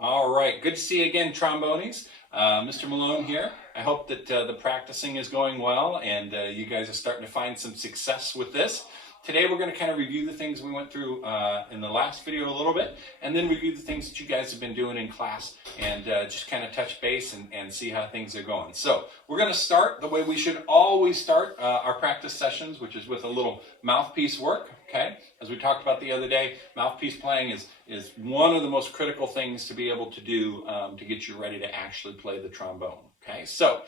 All right, good to see you again, trombonies. Mr. Malone here. I hope that the practicing is going well and you guys are starting to find some success with this. Today we're going to kind of review the things we went through in the last video a little bit, and then review the things that you guys have been doing in class, and just kind of touch base and see how things are going. So we're going to start the way we should always start our practice sessions, which is with a little mouthpiece work. Okay, as we talked about the other day, mouthpiece playing is one of the most critical things to be able to do to get you ready to actually play the trombone. Okay, so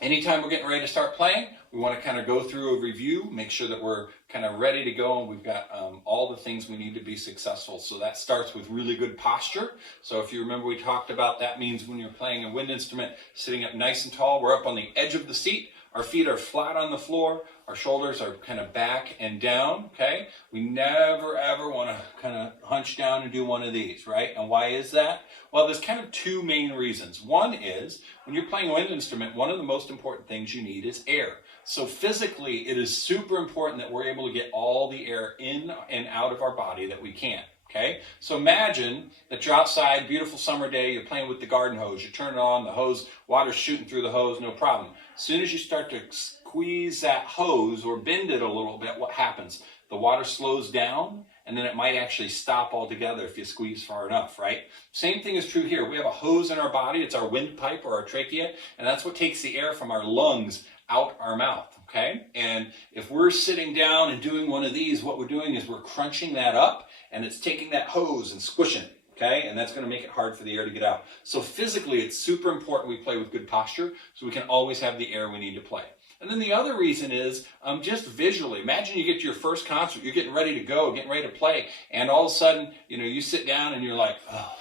anytime we're getting ready to start playing, we want to kind of go through a review, make sure that we're kind of ready to go, and we've got all the things we need to be successful. So that starts with really good posture. So if you remember, we talked about that means when you're playing a wind instrument, sitting up nice and tall, we're up on the edge of the seat, our feet are flat on the floor, our shoulders are kind of back and down, okay? We never ever want to kind of hunch down and do one of these, right? And why is that? Well, there's kind of two main reasons. One is, when you're playing a wind instrument, one of the most important things you need is air. So physically, it is super important that we're able to get all the air in and out of our body that we can. Okay, so imagine that you're outside, beautiful summer day, you're playing with the garden hose, you turn it on, the hose, water's shooting through the hose, no problem. As soon as you start to squeeze that hose or bend it a little bit, what happens? The water slows down, and then it might actually stop altogether if you squeeze far enough, right? Same thing is true here. We have a hose in our body, it's our windpipe or our trachea, and that's what takes the air from our lungs out our mouth, okay? And if we're sitting down and doing one of these, what we're doing is we're crunching that up, and it's taking that hose and squishing it, okay? And that's going to make it hard for the air to get out. So physically, it's super important we play with good posture so we can always have the air we need to play. And then the other reason is just visually. Imagine you get to your first concert, you're getting ready to go, getting ready to play, and all of a sudden, you sit down and you're like, oh,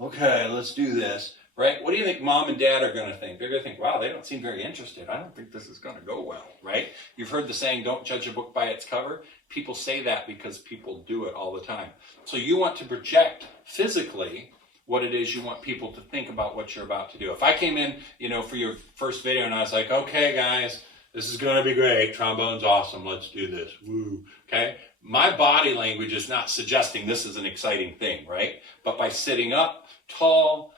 okay, let's do this. Right? What do you think mom and dad are going to think? They're going to think, wow, they don't seem very interested. I don't think this is going to go well, right? You've heard the saying, don't judge a book by its cover. People say that because people do it all the time. So you want to project physically what it is you want people to think about what you're about to do. If I came in, for your first video and I was like, okay, guys, this is going to be great. Trombone's awesome. Let's do this. Woo. Okay? My body language is not suggesting this is an exciting thing, right? But by sitting up tall,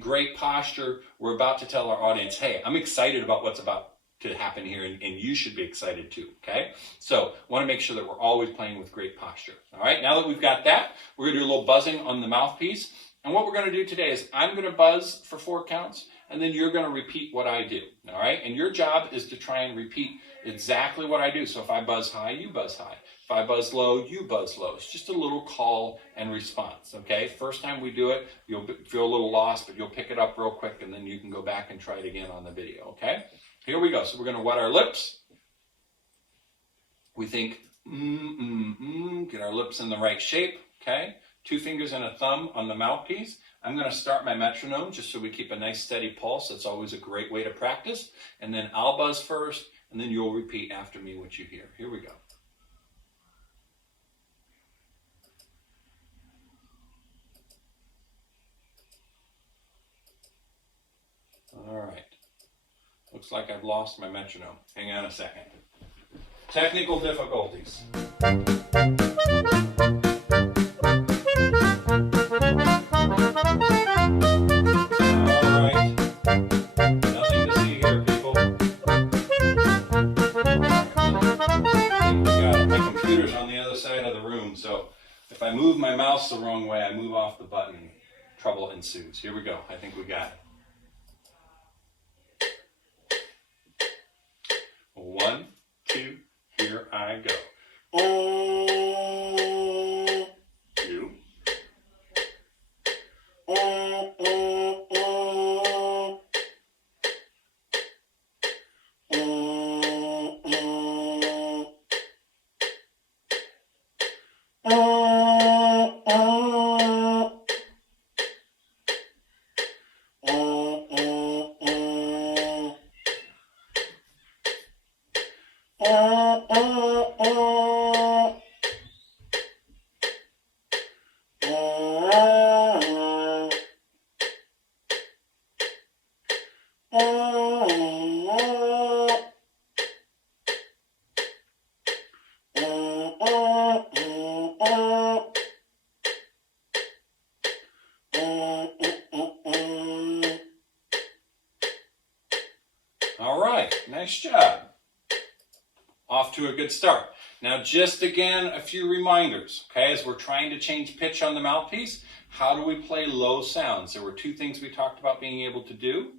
great posture, we're about to tell our audience, hey, I'm excited about what's about to happen here, and you should be excited too, okay? So want to make sure that we're always playing with great posture. All right, now that we've got that, we're going to do a little buzzing on the mouthpiece. And what we're going to do today is I'm going to buzz for 4 counts, and then you're going to repeat what I do, all right? And your job is to try and repeat exactly what I do. So if I buzz high, you buzz high. If I buzz low, you buzz low. It's just a little call and response, okay? First time we do it, you'll feel a little lost, but you'll pick it up real quick, and then you can go back and try it again on the video, okay? Here we go. So we're going to wet our lips. We think, get our lips in the right shape, okay? 2 fingers and a thumb on the mouthpiece. I'm going to start my metronome just so we keep a nice steady pulse. That's always a great way to practice. And then I'll buzz first, and then you'll repeat after me what you hear. Here we go. All right. Looks like I've lost my metronome. Hang on a second. Technical difficulties. All right. Nothing to see here, people. My computer's on the other side of the room, so if I move my mouse the wrong way, I move off the button, trouble ensues. Here we go. I think we got it. 1, 2, here I go. Oh, you. Oh, oh, oh. Oh, oh. Oh, oh. Oh, oh, oh. Oh, oh, oh. Nice job. Off to a good start. Now just again, a few reminders, okay, as we're trying to change pitch on the mouthpiece, how do we play low sounds? There were two things we talked about being able to do.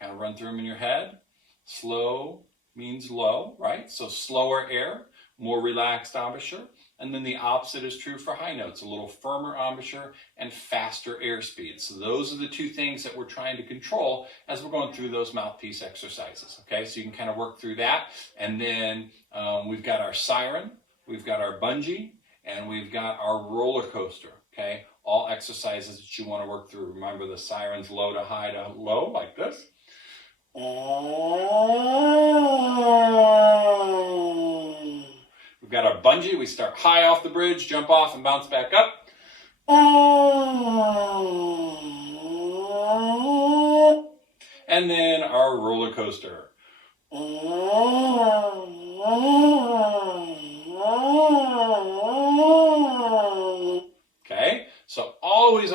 Kind of run through them in your head. Slow means low, right? So slower air, more relaxed embouchure. And then the opposite is true for high notes, a little firmer embouchure and faster airspeed. So those are the two things that we're trying to control as we're going through those mouthpiece exercises. Okay, so you can kind of work through that. And then we've got our siren, we've got our bungee, and we've got our roller coaster. Okay, all exercises that you want to work through. Remember the siren's low to high to low, like this. We've got our bungee. We start high off the bridge, jump off and bounce back up. And then our roller coaster. Okay, so always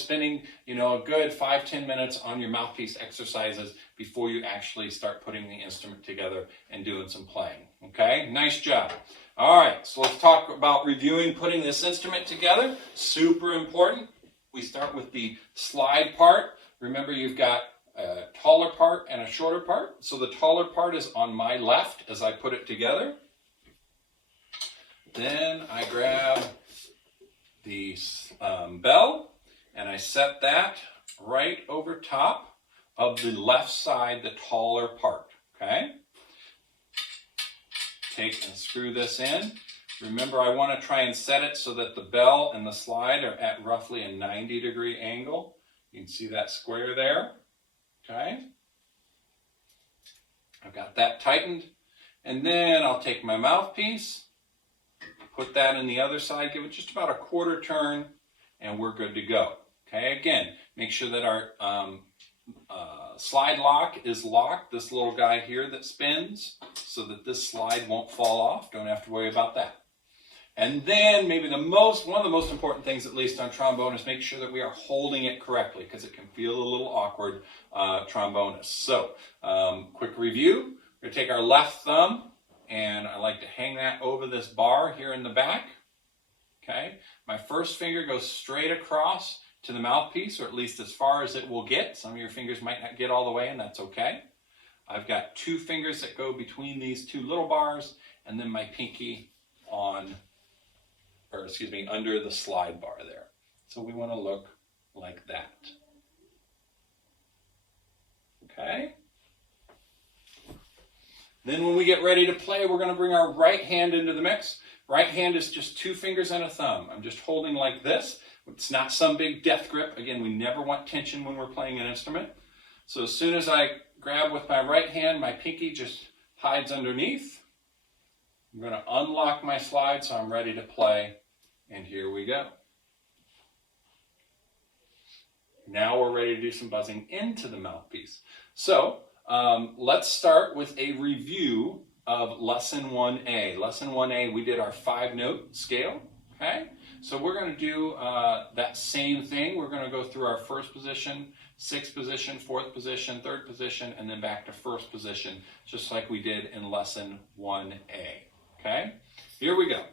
spending, a good 5-10 minutes on your mouthpiece exercises before you actually start putting the instrument together and doing some playing. Okay, nice job. All right, so let's talk about reviewing putting this instrument together. Super important. We start with the slide part. Remember, you've got a taller part and a shorter part. So the taller part is on my left as I put it together. Then I grab the bell and I set that right over top of the left side, the taller part. Okay? Take and screw this in. Remember, I want to try and set it so that the bell and the slide are at roughly a 90-degree angle. You can see that square there. Okay? I've got that tightened. And then I'll take my mouthpiece, put that in the other side, give it just about a quarter turn, and we're good to go. Okay? Again, make sure that our slide lock is locked, this little guy here that spins, so that this slide won't fall off. Don't have to worry about that. And then maybe one of the most important things, at least on trombone, is make sure that we are holding it correctly, because it can feel a little awkward, trombonist. So, quick review. We're going to take our left thumb, and I like to hang that over this bar here in the back. Okay? My first finger goes straight across to the mouthpiece, or at least as far as it will get. Some of your fingers might not get all the way, and that's okay. I've got two fingers that go between these two little bars, and then my pinky under the slide bar there. So we want to look like that. Okay? Then when we get ready to play, we're going to bring our right hand into the mix. Right hand is just two fingers and a thumb. I'm just holding like this. It's not some big death grip. Again, we never want tension when we're playing an instrument. So as soon as I grab with my right hand, my pinky just hides underneath. I'm going to unlock my slide so I'm ready to play. And here we go. Now we're ready to do some buzzing into the mouthpiece. So let's start with a review of Lesson 1A. Lesson 1A, we did our 5-note scale. Okay? So we're going to do that same thing. We're going to go through our first position, sixth position, fourth position, third position, and then back to first position, just like we did in Lesson 1A. Okay? Here we go.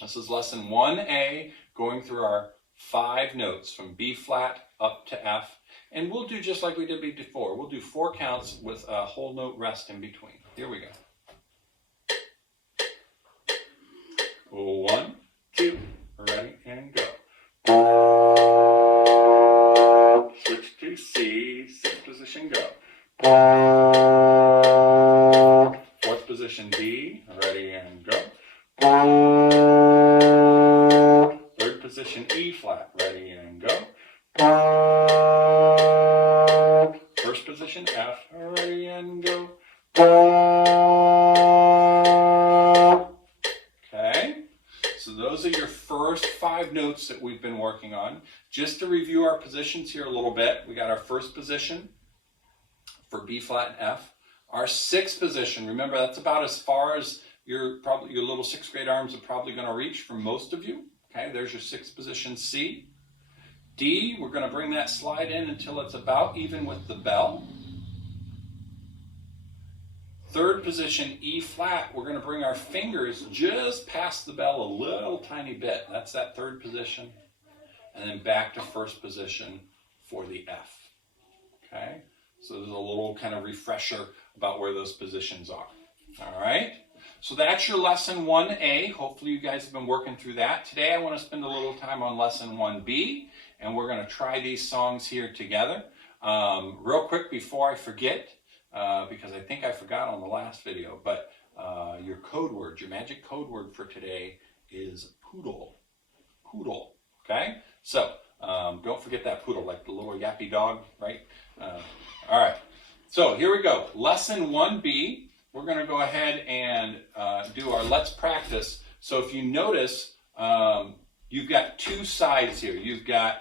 This is Lesson 1A, going through our 5 notes from B flat up to F. And we'll do just like we did before. We'll do 4 counts with a whole note rest in between. Here we go. 1, 2, ready, and go. Switch to C, 6th position, go. 4th position, D, ready, and go. 3rd position, E flat, ready, and go. 1st position, F, ready, and go. Okay, so those are your first 5 notes that we've been working on. Just to review our positions here a little bit, we got our first position for B flat and F. Our 6th position, remember that's about as far as your little 6th grade arms are probably going to reach for most of you. Okay, there's your 6th position, C. D, we're going to bring that slide in until it's about even with the bell. Third position, E flat, we're going to bring our fingers just past the bell a little tiny bit. That's that third position. And then back to first position for the F. Okay? So there's a little kind of refresher about where those positions are. All right? So that's your lesson 1A. Hopefully you guys have been working through that. Today I want to spend a little time on lesson 1B, and we're going to try these songs here together. Real quick before I forget, because I think I forgot on the last video, but your code word, your magic code word for today is poodle. Poodle, okay? So don't forget that poodle, like the little yappy dog, right? All right, so here we go. Lesson 1B, we're going to go ahead and do our let's practice. So if you notice, you've got two sides here. You've got,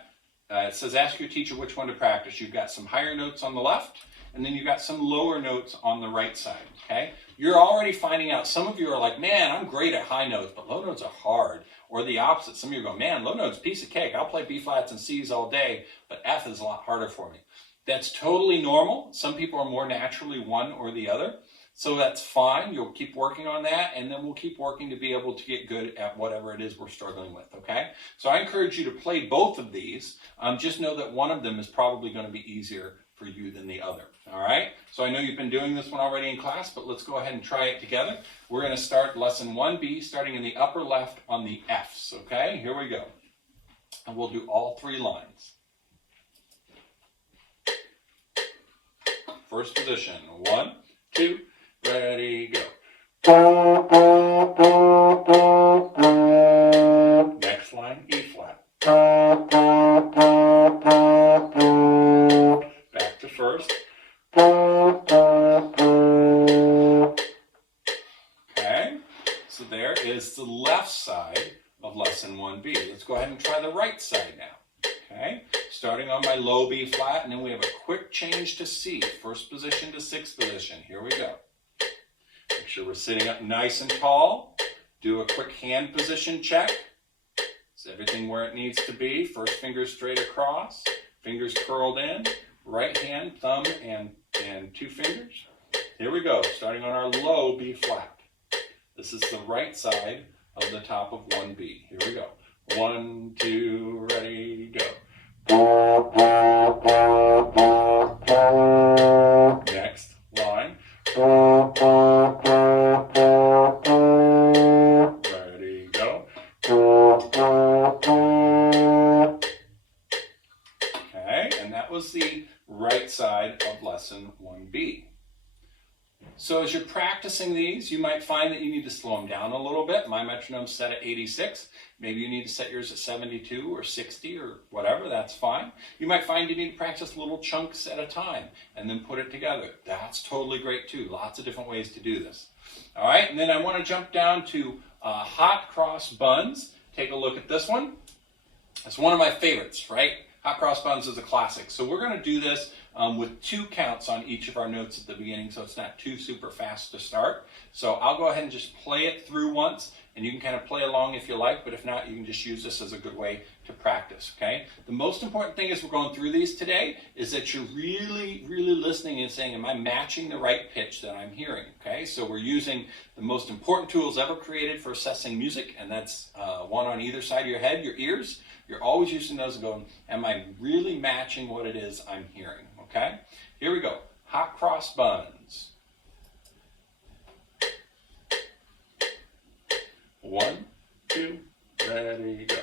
it says ask your teacher which one to practice. You've got some higher notes on the left, and then you've got some lower notes on the right side, okay? You're already finding out, some of you are like, man, I'm great at high notes, but low notes are hard. Or the opposite, some of you go, man, low notes, piece of cake. I'll play B flats and C's all day, but F is a lot harder for me. That's totally normal. Some people are more naturally one or the other. So that's fine. You'll keep working on that, and then we'll keep working to be able to get good at whatever it is we're struggling with, okay? So I encourage you to play both of these. Just know that one of them is probably going to be easier for you than the other, all right? So I know you've been doing this one already in class, but let's go ahead and try it together. We're going to start lesson 1B, starting in the upper left on the Fs, okay? Here we go. And we'll do all three lines. First position, 1, 2, ready, go. Next line, E flat. Back to first. Okay, so there is the left side of lesson 1B. Let's go ahead and try the right side now. Okay, starting on my low B flat, and then we have a quick change to C. First position to sixth position. Here we go. Make sure we're sitting up nice and tall. Do a quick hand position check. Is everything where it needs to be? First finger straight across, fingers curled in, right hand, thumb, and two fingers. Here we go, starting on our low B flat. This is the right side of the top of 1B. Here we go. 1, 2, ready, go. Next line. Ready, go. Okay, and that was the right side of lesson 1B. So as you're practicing these, you might find that you need to slow them down a little bit. My metronome's set at 86. Maybe you need to set yours at 72 or 60 or whatever. That's fine. You might find you need to practice little chunks at a time and then put it together. That's totally great too. Lots of different ways to do this. All right, and then I want to jump down to hot cross buns. Take a look at this one. It's one of my favorites, right? Hot cross buns is a classic. So we're going to do this with 2 counts on each of our notes at the beginning, so it's not too super fast to start. So I'll go ahead and just play it through once, and you can kind of play along if you like, but if not, you can just use this as a good way to practice, okay? The most important thing as we're going through these today is that you're really, really listening and saying, am I matching the right pitch that I'm hearing, okay? So we're using the most important tools ever created for assessing music, and that's one on either side of your head, your ears. You're always using those and going, am I really matching what it is I'm hearing, okay? Here we go. Hot cross buns. 1, 2, ready, go.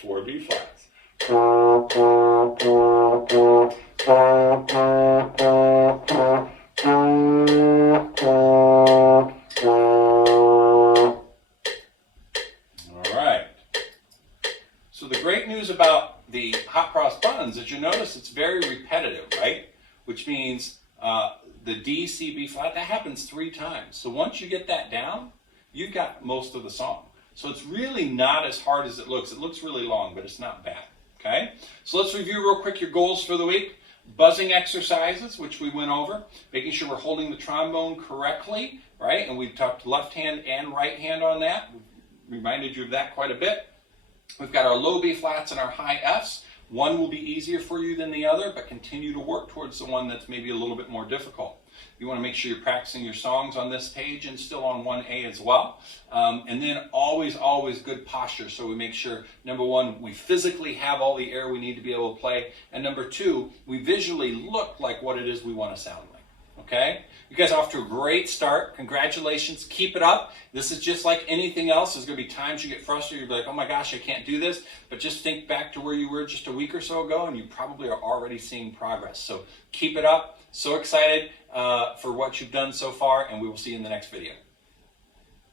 4 B flats. So the great news about the hot cross buns is you notice it's very repetitive, right? Which means the D, C, B flat, that happens 3 times. So once you get that down, you've got most of the song. So it's really not as hard as it looks. It looks really long, but it's not bad, okay? So let's review real quick your goals for the week. Buzzing exercises, which we went over, making sure we're holding the trombone correctly, right? And we've talked left hand and right hand on that. We've reminded you of that quite a bit. We've got our low B flats and our high Fs. One will be easier for you than the other, but continue to work towards the one that's maybe a little bit more difficult. You want to make sure you're practicing your songs on this page and still on 1A as well. And then always good posture. So we make sure, number one, we physically have all the air we need to be able to play. And number two, we visually look like what it is we want to sound like. Okay? You guys are off to a great start. Congratulations. Keep it up. This is just like anything else. There's going to be times you get frustrated. You're like, oh my gosh, I can't do this. But just think back to where you were just a week or so ago, and you probably are already seeing progress. So keep it up. So excited for what you've done so far, and we will see you in the next video.